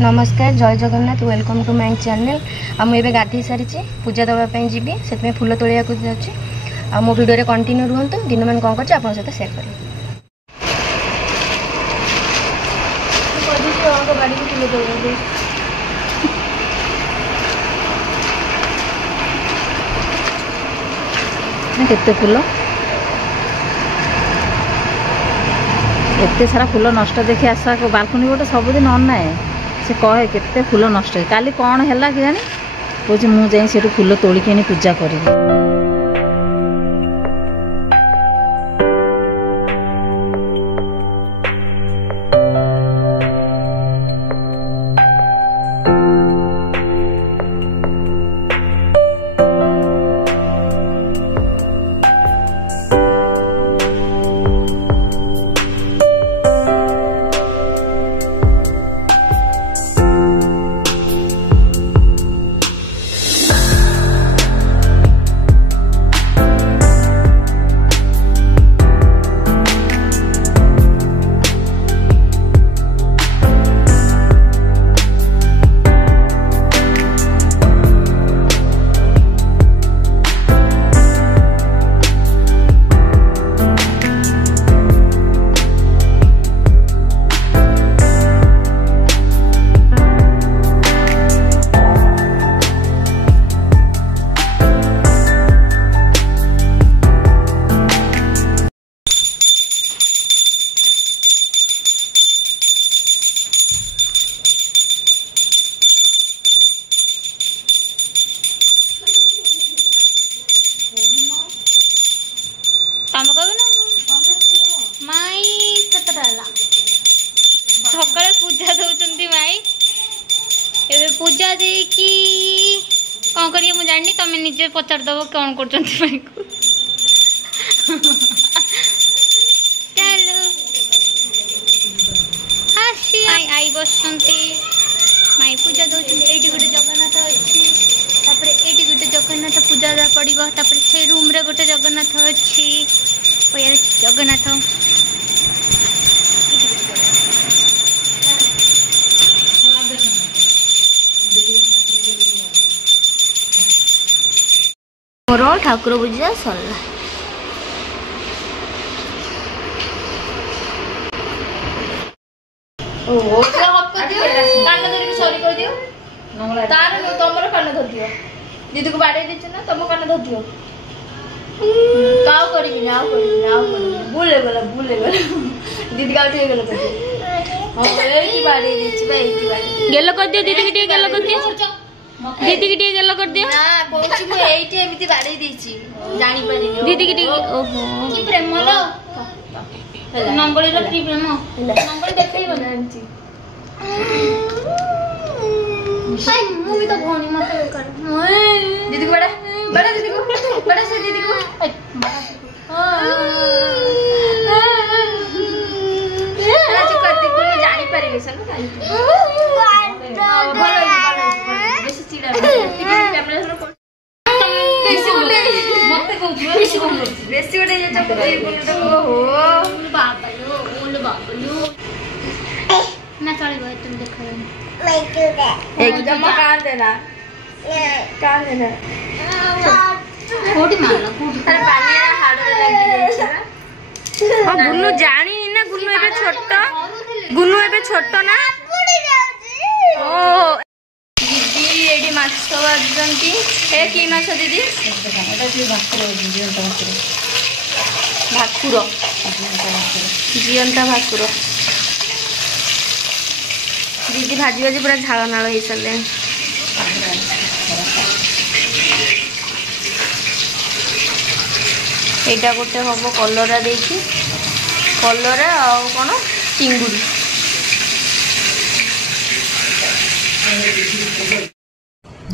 नमस्कार जय Jagannath welcome to my channel. मुझे गाधे सारी पूजा देवाई जी से फूल तोलिया जाऊँगी आ मो वीडियो कंटिन्यू रुहतु दिन मान कौन कर सहित सेयार करें। केते फूल एते सारा फूल नष्ट देखी आशा बालकनी गोटे सबुदिन अनाए से कहे केते फूल नष्ट काली कौन है कि जानी कहे मुझे फूल तोलिकी पूजा करी। सकाଳେ पूजा दौरान माई एबे पूजा दे कि कौन करिए मुझे जानी तुम निजे पचार दब कौन कर आई बस माई पूजा दौरान ये गोटे जगन्नाथ अच्छी ये गोटे जगन्नाथ पूजा पड़ो से रूम रे गोटे जगन्नाथ अच्छी जगन्नाथ मोर ठाकुर पूजा सरला। ओहो कान धरिक सरी कर दियो तार तुमर कान धर दियो दीदी को बाड़े दीछ ना तुम कान धर दियो काउ करी आउ बुले गला दीदी का उठे गला हां एठी बाड़े दीछ बा एठी बाड़े गेलो कर दियो दीदी के टे गेलो कर दियो दीदी की टे गेलो कर दियो ना कहूची मु एठी एमिति बाड़े दीची जानि पारिनी दीदी की टे ओहो की प्रेम लो नंगली रो की प्रेम नंगली देखै बना एमिति हाय मु भी तो भौनी मत कर दीदी को बड़ा दीदी को बड़ा से दीदी को आज करते को जानि पारिनी सन बेसी चिड़ा कैमरा रो बेसी गोटे ये चक्कर हो बाबा लो ना चलिबो तुम देखो एकदम कान देना कोडी मारला कोडी अरे पानी हाड़ लगी हां गुन्नू जानी ना गुन्नू एबे छोट ना ओ दीदी एडी माछ बाजंती ए की माछ दीदी एटा की भाकुर जीवंता भाकुर दीदी भाजी भाजी पूरा झाल नाल हो सारे एटा गोटे हम कलरा देखी कलरा आ कौन चिंगुड़ी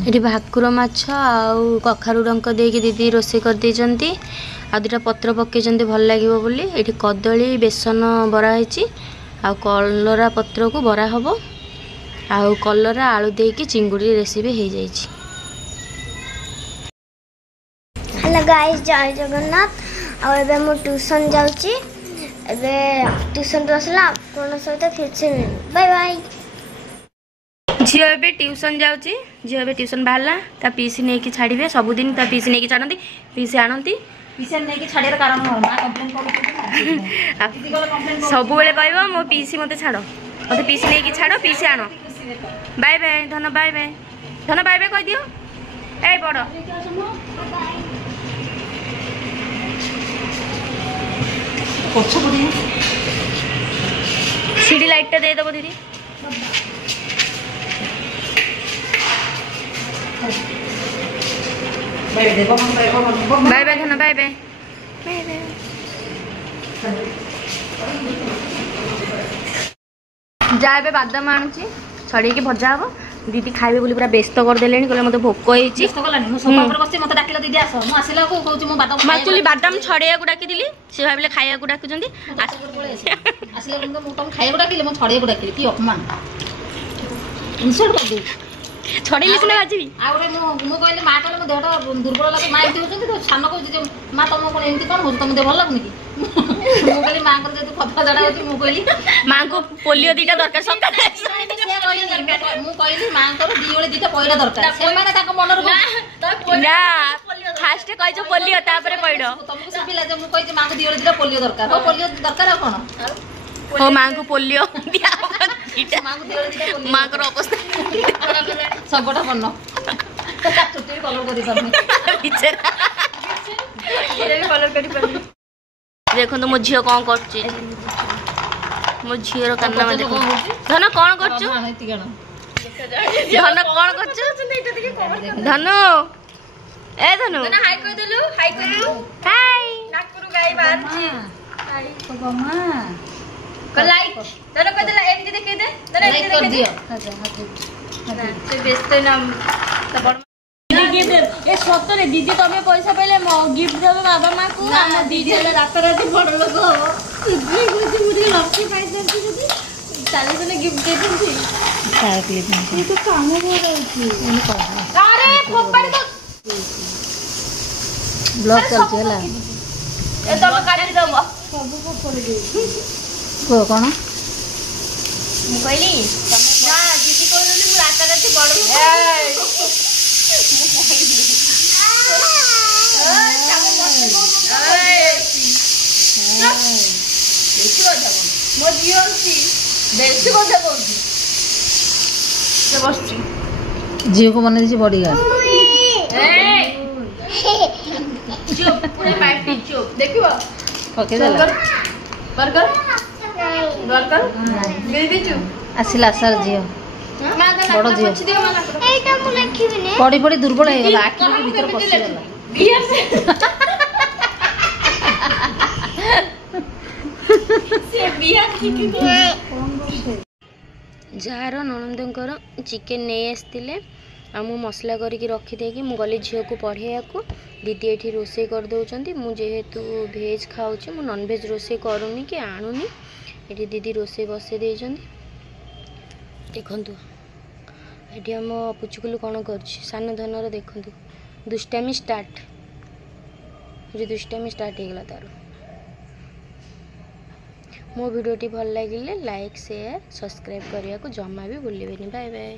ये भाकुर माछ आउ कखारु डंक देकी दीदी रोसे कर देइचंती आ दुटा पत्र पकेइचंती भल लागिवो बोली एठी कदली बेसन बरा हेची आ कलरा पत्र को बरा हबो आ कलरा आलू देकी चिंगुड़ी रेसिपी हो जाइछि। हेलो गाइस जय जगन्नाथ आ एबे मु ट्यूशन जाउची एबे ट्यूशन तो असला कोन सहित फिर से बाय बाय। झील ए ट्यूशन जाऊँगी झील ए ट्यूशन बाहर ता पीसी नहीं कि छाड़े सबुदिन ता पीसी नहीं कि छाड़ती पीसी आणती पीछे नहीं कि छाड़ियार कारण मां कंप्लेन सब बेले कह मो पीसी मत छाड़ मत पीसी नहीं कि छाड़ पीसी आण बाय बाय धन बाय बाय कह दियो ए बड़ सीढ़ी लाइट टा दे दबो दीदी बाय बाय धन बाय बाय जा ए बादाम आणुची छड़ी भजा हम दीदी खाइबे बोली पूरा व्यस्त करदेले कहले मते भोक होईची व्यस्त गलानी मो सोफा पर बसती मते डाकिला दीदी आसो मु आसिला को कहूची मो बादाम एक्चुअली बादाम छड़िया को डाकी दिली से भाबिले खाइया को डाकुचंदी आसिला को मु तुम खाइया को डाकिले मो छड़िया को डाकिले की अपमान इंसल्ट कर दे छड़ेली सिना बाजीबी आ गोटे मु कहले मा कहले मो देहटा दुर्बल लागे मा एमती होचंदी तो सानो कहूची जे मा तुम कोन एमती कोन होच तुम दे भल लागुनी की मु कहले मा कर जे फफा जडा होची मु कहली मां को पोलियो दीटा दरकार सकाले मु कहली मां कर दी ओले दीटा पयडा दरकार से माने ताको मनर ना फास्ट कहजो पोलियो तापरे पयडो तुमको सुबिला जे मु कह지 मां को दी ओले दीटा पोलियो दरकार हो पोलियो दरकार आ कोन हो मां को पोलियो दिया दीटा मां को दी ओले दीटा पोलियो मां को अवस्था सबटा पन्न चुटी कलर करि परनी बिचारा ये भी कलर करि परनी देखो तो मो झियो कौन करछि मो झियो रो कान्ना में देखो धन कौन करछु धन कौन करछु धनु ए धनु हाय कह देलु हाय नाकपुर गाय बांधी हाय तो गमा को लाइक धन कह देला एमती देखे दे धन लाइक कर दियो से व्यस्त नाम त बड़ ए सतरे दीदी तमे पैसा पहले गिफ्ट देबे बाबा मां को हम दीदी रात रात बड़ लोग हो मुझे लक्ष्मी पाइस देती दीदी 40 ने गिफ्ट दे देती सारा क्लिप में ये तो काम हो रहा है अरे फोपड़ तो ब्लॉग चल चला ए तमे काटी दबो सब फोपड़ दे को कोन मु कहली तमे ना दीदी कहली मु रात रात बड़ मो झील बेसी बोझा कौची से बसची झील को बना दीजिए बॉडीगार्ड चुप पूरे पार्टी चुप देखिबो ओके चला बर्गर बर्गर बेबी चुप आसिला सर झील मां का बड़ नाक झील पछ दियो मां एटा मु लिखिबि ने पड़ी पड़ी दुर्बल हो गला आखि के भीतर पसी गला बिया से बिया की जार ननंदंकर चिकेन नहीं आसते आ मु मसला करके रखीदे मु गली झील को पढ़ाया को दीदी ये रोसे कर दौरान मुझेतु भेज खाऊँ मु नॉनभेज रोसे करूनी कि आणुनी ये दीदी रोसे बसई दे देखु ये आम पुचुकुलु कौन कर सान धनर देखु दुष्टामी स्टार्ट ये दुष्टामी स्टार्ट हो गला तार मो वीडियोटी भल लगे लाइक शेयर सब्सक्राइब करने को जमा भी भूलें। Bye bye.